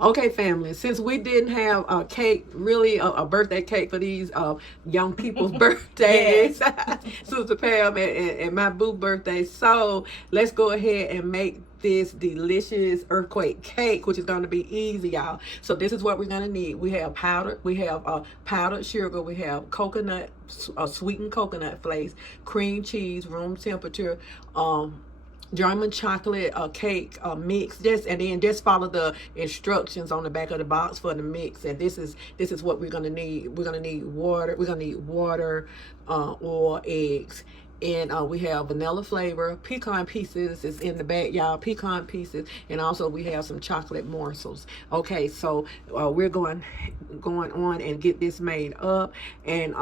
Okay, family, since we didn't have a cake, really a birthday cake for these young people's birthdays, Sister Pam and my boo birthday, so let's go ahead and make this delicious earthquake cake, which is going to be easy, y'all. So this is what we're going to need. We have powdered sugar, we have coconut, sweetened coconut flakes, cream cheese, room temperature, German chocolate cake mix. And then just follow the instructions on the back of the box for the mix. And this is what we're gonna need. We're gonna need water. Oil, eggs. And we have vanilla flavor. Pecan pieces is in the back, y'all. Pecan pieces, and also we have some chocolate morsels. Okay, so we're going on and get this made up. And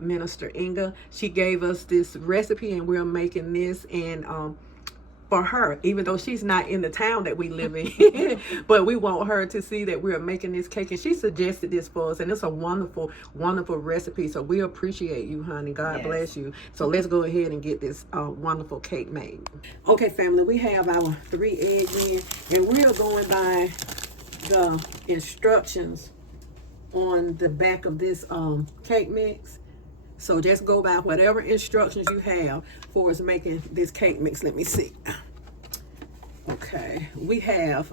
Minister Inga, she gave us this recipe, and we're making this and for her, even though she's not in the town that we live in. But we want her to see that we're making this cake, and she suggested this for us, and it's a wonderful recipe. So we appreciate you, honey. God bless you. So let's go ahead and get this wonderful cake made. Okay, family, we have our 3 eggs in, and we're going by the instructions on the back of this cake mix. So just go by whatever instructions you have for us making this cake mix. Let me see. Okay, we have,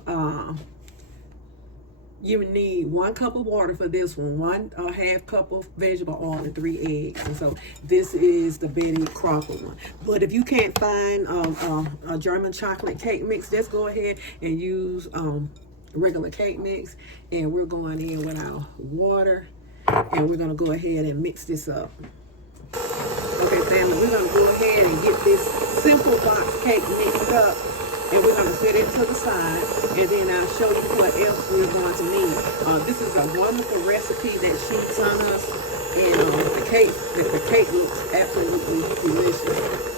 you need 1 cup of water for this one, 1/2 cup of vegetable oil, and 3 eggs. And so this is the Betty Crocker one. But if you can't find a German chocolate cake mix, just go ahead and use regular cake mix. And we're going in with our water, and we're going to go ahead and mix this up. Okay, family, we're going to go ahead and get this simple box cake mixed up, and we're going to set it to the side, and then I'll show you what else we're going to need. This is a wonderful recipe that she's done us, and the cake looks absolutely delicious.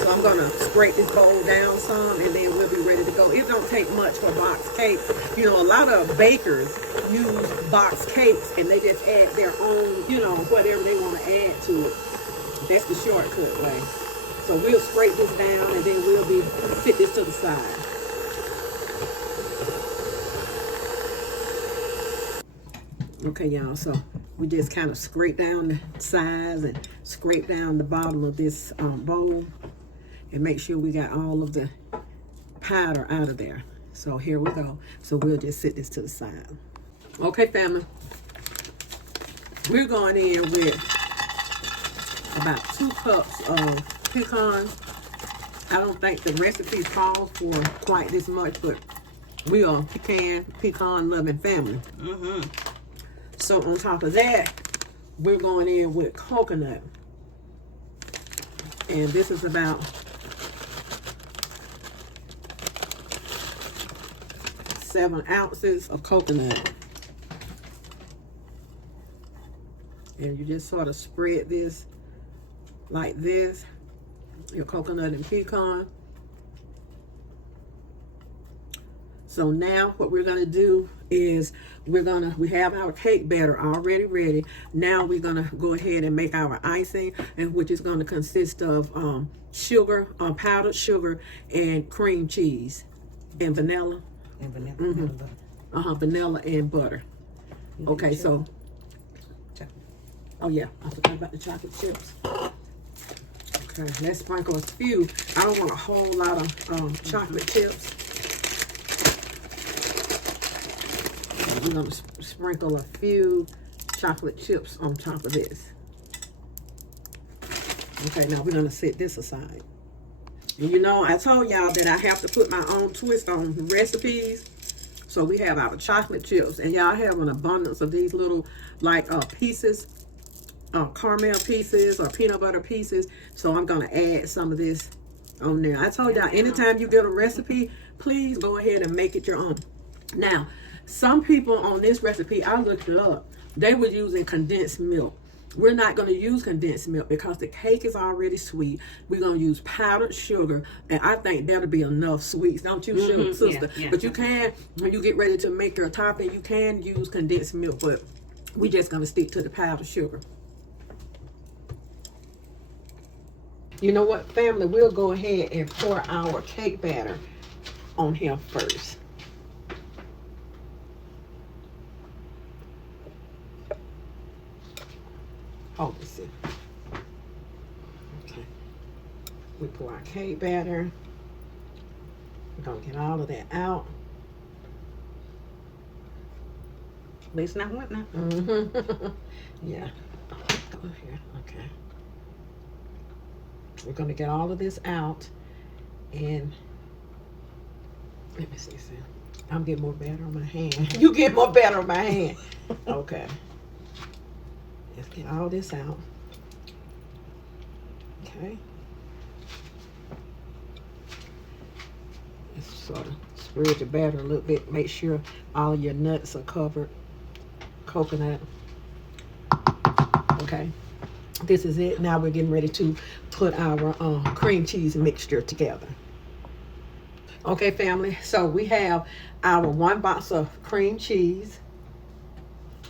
So I'm going to scrape this bowl down some, and then we'll be ready to go. It don't take much for box cakes. You know, a lot of bakers use box cakes, and they just add their own, you know, whatever they want to add to it. That's the shortcut way. So we'll scrape this down, and then we'll sit this to the side. Okay, y'all, so we just kind of scrape down the sides and scrape down the bottom of this bowl, and make sure we got all of the powder out of there. So here we go. So we'll just sit this to the side. Okay, family, we're going in with about 2 cups of pecans. I don't think the recipe calls for quite this much, but we are pecan loving family. So on top of that, we're going in with coconut, and this is about 7 ounces of coconut. And you just sort of spread this like this, your coconut and pecan. So now what we're gonna do is we have our cake batter already ready. Now we're gonna go ahead and make our icing, and which is gonna consist of sugar, powdered sugar, and cream cheese, and vanilla. And vanilla. Vanilla and butter. Okay, so oh yeah, I forgot about the chocolate chips. Okay, let's sprinkle a few. I don't want a whole lot of chocolate chips. We're gonna sprinkle a few chocolate chips on top of this. Okay, now we're gonna set this aside. And you know, I told y'all that I have to put my own twist on recipes. So we have our chocolate chips, and y'all have an abundance of these little like pieces, caramel pieces or peanut butter pieces. So I'm gonna add some of this on there. I told y'all, anytime you get a recipe, please go ahead and make it your own. Now, some people on this recipe, I looked it up, they were using condensed milk. We're not going to use condensed milk because the cake is already sweet. We're going to use powdered sugar, and I think that'll be enough sweets. Don't you, sugar, sister? Yeah. But you can, when you get ready to make your topping, you can use condensed milk, but we're just going to stick to the powdered sugar. You know what, family? We'll go ahead and pour our cake batter on here first. Oh, let's see. Okay. We pour our cake batter. We're gonna get all of that out. At least not what now. Yeah. Go here. Okay. We're gonna get all of this out, and let me see. I'm getting more batter on my hand. You get more batter on my hand. Okay. Let's get all this out. Okay. Let's sort of spread the batter a little bit. Make sure all of your nuts are covered. Coconut. Okay. This is it. Now we're getting ready to put our cream cheese mixture together. Okay, family. So we have our 1 box of cream cheese.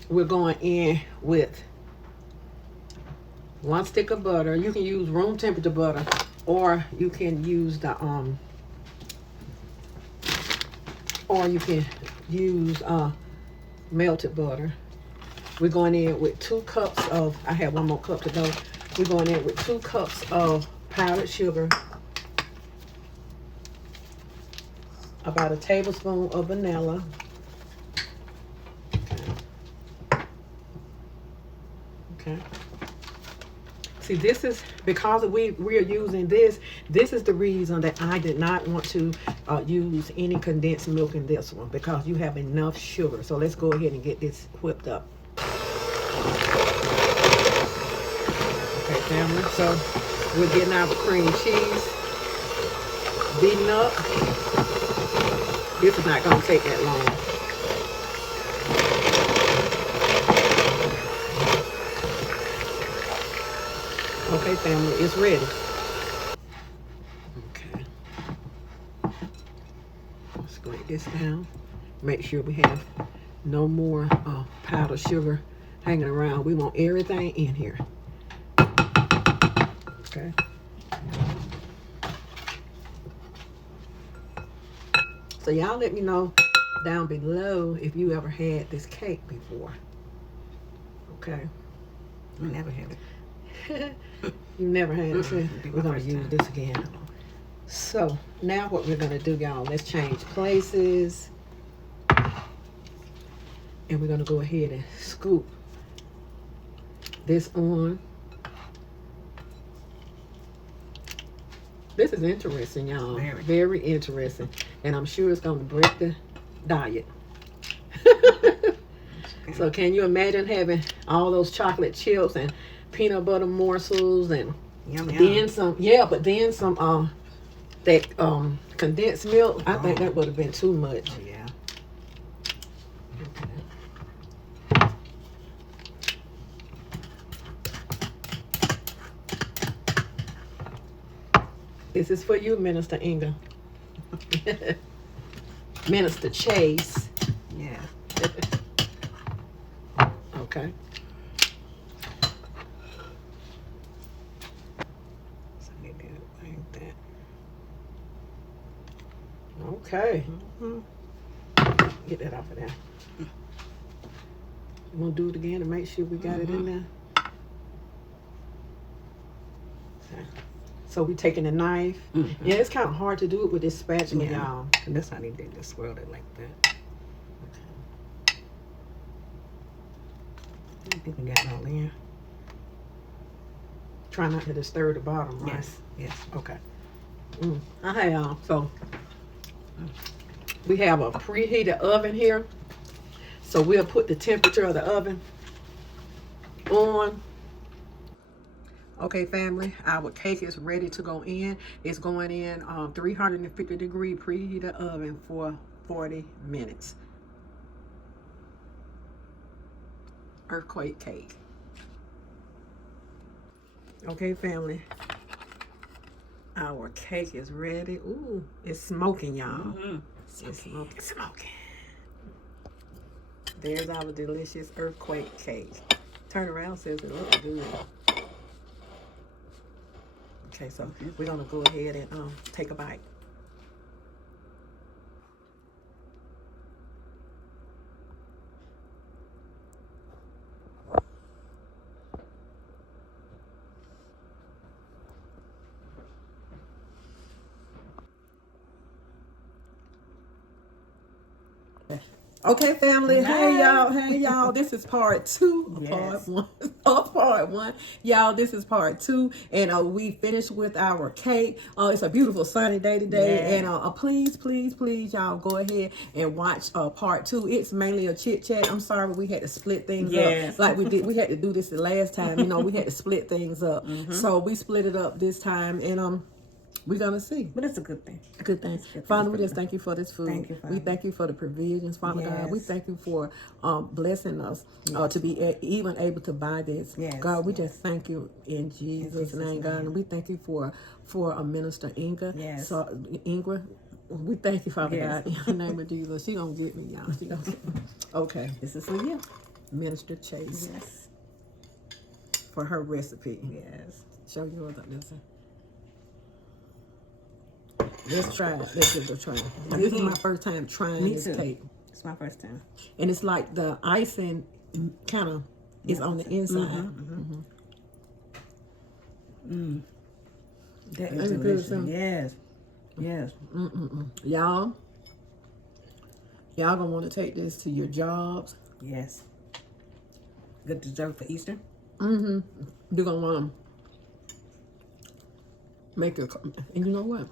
We're going in with 1 stick of butter. You can use room temperature butter, or you can use the melted butter. We're going in with 2 cups of, I have 1 more cup to go. We're going in with 2 cups of powdered sugar, about a tablespoon of vanilla. Okay. See, this is because we are using this. This is the reason that I did not want to use any condensed milk in this one, because you have enough sugar. So let's go ahead and get this whipped up. Okay, family. So we're getting our cream cheese beaten up. This is not going to take that long. Okay, family, it's ready. Okay. Let's grate this down. Make sure we have no more powdered sugar hanging around. We want everything in here. Okay. So y'all let me know down below if you ever had this cake before. Okay. I never had it. You never had it. We're going to use this again. So now what we're going to do, y'all, let's change places. And we're going to go ahead and scoop this on. This is interesting, y'all. Very interesting. And I'm sure it's going to break the diet. So can you imagine having all those chocolate chips and peanut butter morsels and then some, but then some that condensed milk? I think that would have been too much. Oh, yeah. This is for you, Minister Inga. Minister Chase. Yeah. Okay. So maybe like that. Okay. Get that off of there. We'll do it again and make sure we got it in there. So we taking a knife. Yeah, it's kind of hard to do it with this spatula, y'all. And that's how they did this. Swirled it like that. I think we got it all in. Try not to disturb the bottom, right? Yes. Yes. Okay. Okay, y'all. So we have a preheated oven here. So we'll put the temperature of the oven on. Okay, family, our cake is ready to go in. It's going in 350 degree preheated oven for 40 minutes. Earthquake cake. Okay, family, our cake is ready. Ooh, it's smoking, y'all. It's smoking. There's our delicious earthquake cake. Turn around, says it looks good. Okay, so we're gonna go ahead and take a bite. Okay, family. Hey y'all. This is part 2 of Yes. part 1. Of part 1. Y'all, this is part 2. And we finished with our cake. It's a beautiful sunny day today. Yes. And please, y'all go ahead and watch part 2. It's mainly a chit chat. I'm sorry we had to split things Yes. up like we did. We had to do this the last time. You know, we had to split things up. So we split it up this time, and we're gonna see. But it's a good thing. Good thing. Father, we just thank you for this food. Thank you, Father. We thank you for the provisions, Father God. We Yes. thank you for blessing us to be even able to buy this. Yes, God, we just thank you in Jesus' name, God. And we thank you for a Minister Inga. Yes. So, Ingrid, we thank you, Father Yes. God, in the name of Jesus. She gonna get me, y'all. She gonna get me. Okay. This is for you. Minister Chase Yes. for her recipe. Yes. Show yours up, listen. Let's try it. Let's give it a try. Now, this is my first time trying Me this too. cake. It's my first time. And it's like the icing kind of is on the inside. That Ain't is it good, delicious. son? Yes. Yes. Y'all gonna want to take this to your jobs. Yes. Good dessert for Easter. You're gonna want to make your, and you know what?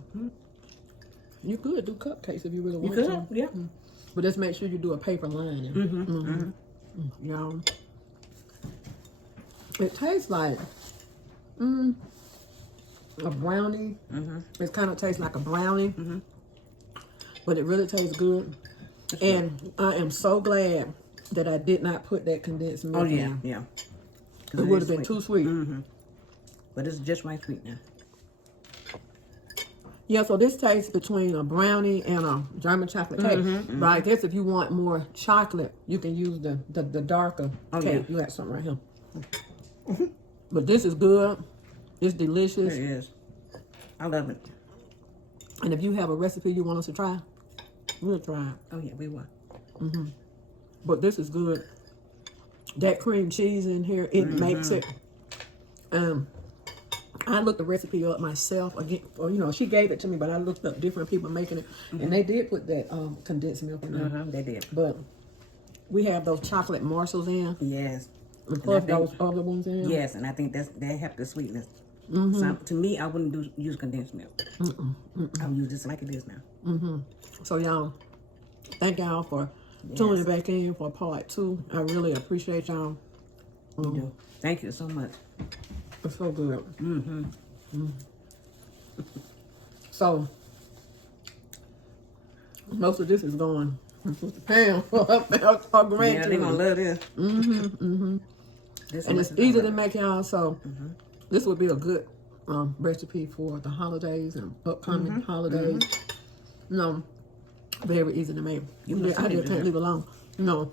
You could do cupcakes if you really want to. Yeah. But just make sure you do a paper lining. Y'all, it tastes like a brownie. It kind of tastes like a brownie, but it really tastes good. And I am so glad that I did not put that condensed milk Oh yeah. in. Yeah. It would have been too sweet. But it's just right sweet now. Yeah, so this tastes between a brownie and a German chocolate cake. But I guess if you want more chocolate, you can use the darker cake. Yeah. You got something right here. But this is good. It's delicious. It is. I love it. And if you have a recipe you want us to try, we'll try it. Oh yeah, we will. But this is good. That cream cheese in here, it makes it. I looked the recipe up myself again. Or, you know, she gave it to me, but I looked up different people making it, and they did put that condensed milk in there. They did. But we have those chocolate morsels in, Yes. and plus those other ones in. Yes, and I think that helped the sweetness. So, to me, I wouldn't use condensed milk. I would use this like it is now. So y'all, thank y'all for tuning back in for part 2. I really appreciate y'all. You do. Thank you so much. It's so good. So most of this is going to Pam for her grandchildren. Yeah, they're gonna love this. And it's easy to make, y'all. So this would be a good recipe for the holidays and upcoming holidays. You know, very easy to make. I just can't leave it alone. You know,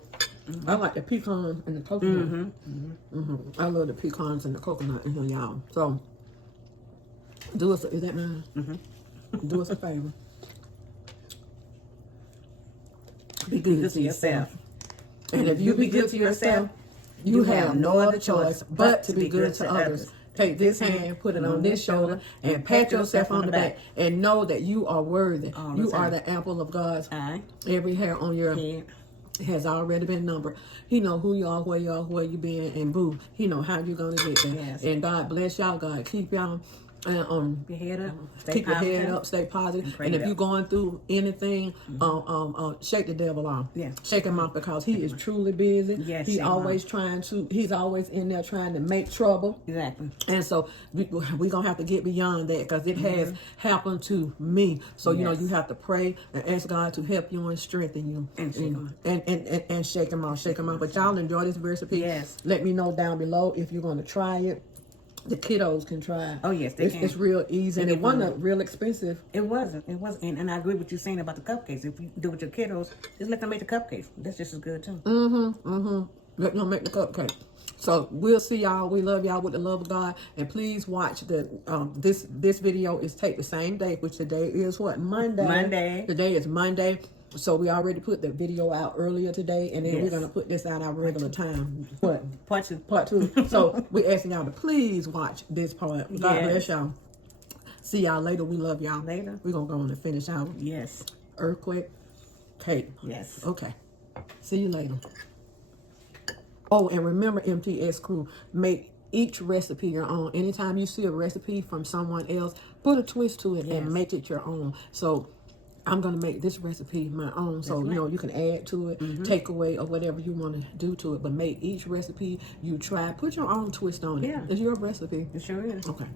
I like the pecan and the coconut. I love the pecans and the coconut in here, y'all. So do us. Is that mine? Do us a favor. Be good to yourself. And if you be good to yourself, you have no other choice but to be good to others. Take this hand, put it on this shoulder, and pat yourself on the back, and know that you are worthy. You are the apple of God's eye. Every hair on your head has already been numbered. He know who you are, where you been, and boo, he know how you're gonna get there. Yes. And God bless y'all. God keep y'all. Your head up. Keep your head up, stay positive. And if you're going through anything, shake the devil off. Yeah. Shake him off, because he is truly busy. Yes, He's always he's always in there trying to make trouble. Exactly. And so we're going to have to get beyond that, because it has happened to me. So, you know, you have to pray and ask God to help you and strengthen you. And shake him and shake him off. Shake him off. But y'all enjoy this recipe. Yes. Let me know down below if you're going to try it. The kiddos can try it. Oh, yes, they can. It's real easy, and it wasn't real expensive. It wasn't. And I agree with you saying about the cupcakes. If you do it with your kiddos, just let them make the cupcakes. That's just as good too. Let them make the cupcake. So we'll see y'all. We love y'all with the love of God, and please watch the this video is taped the same day, which today is what? Monday. Today is Monday. So we already put the video out earlier today, and then we're gonna put this out our regular time. What? Part two. So we asking y'all to please watch this part. God bless y'all. See y'all later. We love y'all. Later. We're gonna go on and finish our Yes. earthquake. cake. Yes. Okay. See you later. Oh, and remember, MTS crew, make each recipe your own. Anytime you see a recipe from someone else, put a twist to it and make it your own. So I'm going to make this recipe my own. So, you know, you can add to it, take away, or whatever you want to do to it. But make each recipe you try, put your own twist on it. Yeah. It's your recipe. It sure is. Okay.